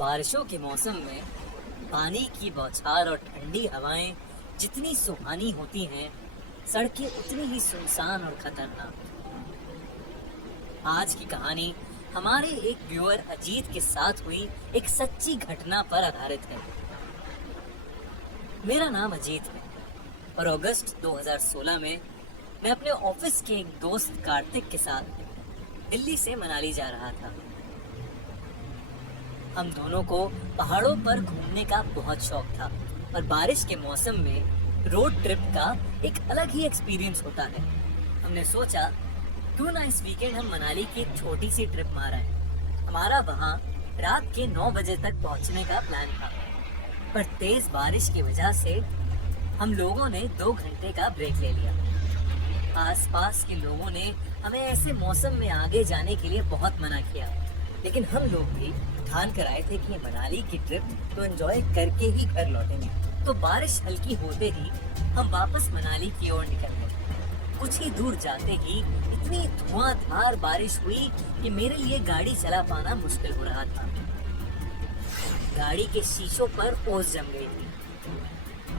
बारिशों के मौसम में पानी की बौछार और ठंडी हवाएं जितनी सुहानी होती हैं, सड़कें उतनी ही सुनसान और खतरनाक। आज की कहानी हमारे एक व्यूअर अजीत के साथ हुई एक सच्ची घटना पर आधारित है। मेरा नाम अजीत है और अगस्त 2016 में मैं अपने ऑफिस के एक दोस्त कार्तिक के साथ दिल्ली से मनाली जा रहा था। हम दोनों को पहाड़ों पर घूमने का बहुत शौक था और बारिश के मौसम में रोड ट्रिप का एक अलग ही एक्सपीरियंस होता है। हमने सोचा क्यों ना इस वीकेंड हम मनाली की एक छोटी सी ट्रिप मारें। हमारा वहाँ रात के 9 बजे तक पहुँचने का प्लान था, पर तेज बारिश की वजह से हम लोगों ने 2 घंटे का ब्रेक ले लिया। आसपास के लोगों ने हमें ऐसे मौसम में आगे जाने के लिए बहुत मना किया, लेकिन हम लोग भी ठान कर आए थे कि मनाली की ट्रिप तो एंजॉय करके ही घर लौटेंगे। तो बारिश हल्की होते ही हम वापस मनाली की ओर निकल गए। कुछ ही दूर जाते ही इतनी धुआंधार बारिश हुई कि मेरे लिए गाड़ी चला पाना मुश्किल हो रहा था। गाड़ी के शीशों पर ओस जम गई थी,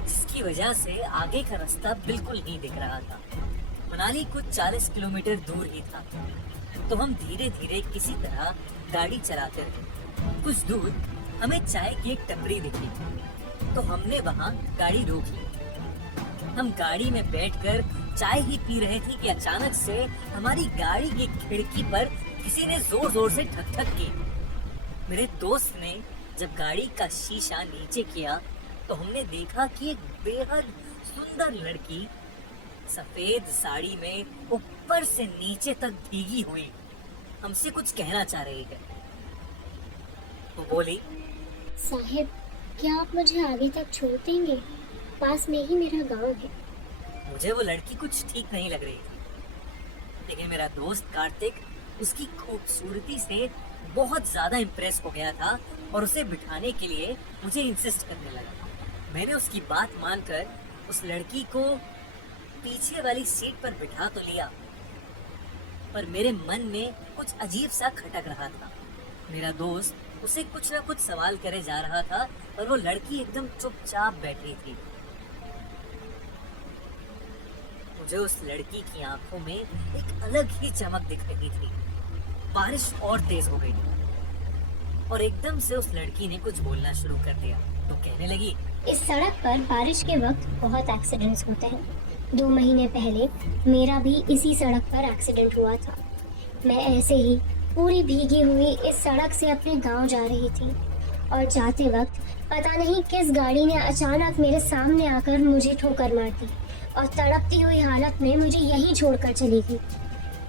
जिसकी वजह से आगे का रास्ता बिल्कुल नहीं दिख रहा था। मनाली कुछ 40 किलोमीटर दूर ही था, तो हम धीरे धीरे किसी तरह गाड़ी चलाते रहे। कुछ दूर हमें चाय की एक टपरी दिखी, तो हमने वहाँ गाड़ी रोक ली। हम गाड़ी में बैठकर चाय ही पी रहे थे कि अचानक से हमारी गाड़ी की खिड़की पर किसी ने जोर जोर से ठक ठक की। मेरे दोस्त ने जब गाड़ी का शीशा नीचे किया तो हमने देखा कि एक बेहद सुंदर लड़की सफेद साड़ी में ऊपर से नीचे तक भीगी हुई हमसे कुछ कहना चाह रही है। वो बोली, साहिब, क्या आप मुझे आगे तक छोड़ देंगे? पास में ही मेरा गांव है। मुझे वो लड़की कुछ ठीक नहीं लग रही थी, लेकिन मेरा दोस्त कार्तिक उसकी खूबसूरती से बहुत ज्यादा इम्प्रेस हो गया था और उसे बिठाने के लिए मुझे इंसिस्ट करने लगा। मैंने उसकी बात मानकर उस लड़की को पीछे वाली सीट पर बिठा तो लिया, पर मेरे मन में कुछ अजीब सा खटक रहा था। मेरा दोस्त उसे कुछ ना कुछ सवाल करे जा रहा था और वो लड़की एकदम चुपचाप बैठी थी। मुझे उस लड़की की आंखों में एक अलग ही चमक दिख रही थी। बारिश और तेज हो गई और एकदम से उस लड़की ने कुछ बोलना शुरू कर दिया। तो कहने लगी, इस सड़क पर बारिश के वक्त बहुत एक्सीडेंट्स होते हैं। 2 महीने पहले मेरा भी इसी सड़क पर एक्सीडेंट हुआ था। मैं ऐसे ही पूरी भीगी हुई इस सड़क से अपने गांव जा रही थी और जाते वक्त पता नहीं किस गाड़ी ने अचानक मेरे सामने आकर मुझे ठोकर मार दी और तड़पती हुई हालत में मुझे यहीं छोड़कर चली गई।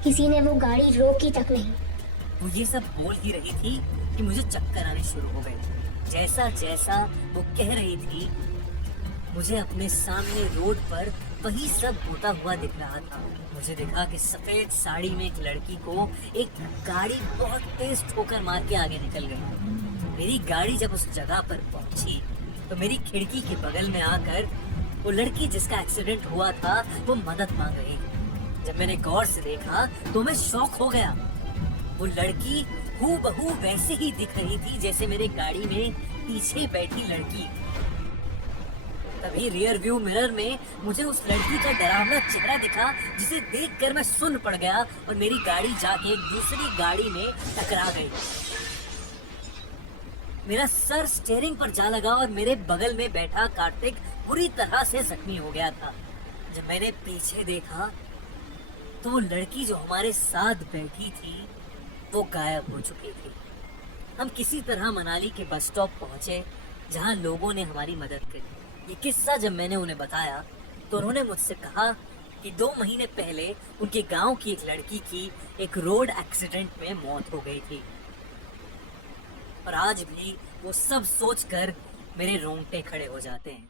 किसी ने वो गाड़ी रोकी तक नहीं। वो ये सब बोल ही रही थी कि मुझे चक्कर आने शुरू हो गए। जैसा जैसा वो कह रही थी, मुझे अपने सामने रोड पर वही सब होता हुआ दिख रहा था। मुझे देखा कि सफेद साड़ी में एक लड़की को एक गाड़ी बहुत तेज ठोकर मार के आगे निकल गई। मेरी गाड़ी जब उस जगह पर पहुंची तो मेरी खिड़की के बगल में आकर वो लड़की जिसका एक्सीडेंट हुआ था वो मदद मांग रही। जब मैंने गौर से देखा तो मैं शॉक हो गया। वो लड़की हूबहू वैसे ही दिख रही थी जैसे मेरे गाड़ी में पीछे बैठी लड़की। तभी रियर व्यू मिरर में मुझे उस लड़की का डरावना चेहरा दिखा, जिसे देखकर मैं सुन्न पड़ गया और मेरी गाड़ी जाके दूसरी गाड़ी में टकरा गई। मेरा सर स्टीयरिंग पर जा लगा और मेरे बगल में बैठा कार्तिक बुरी तरह से जख्मी हो गया था। जब मैंने पीछे देखा तो वो लड़की जो हमारे साथ बैठी थी वो गायब हो चुकी थी। हम किसी तरह मनाली के बस स्टॉप पहुंचे, जहां लोगों ने हमारी मदद करी। ये किस्सा जब मैंने उन्हें बताया तो उन्होंने मुझसे कहा कि 2 महीने पहले उनके गांव की एक लड़की की एक रोड एक्सीडेंट में मौत हो गई थी। और आज भी वो सब सोचकर मेरे रोंगटे खड़े हो जाते हैं।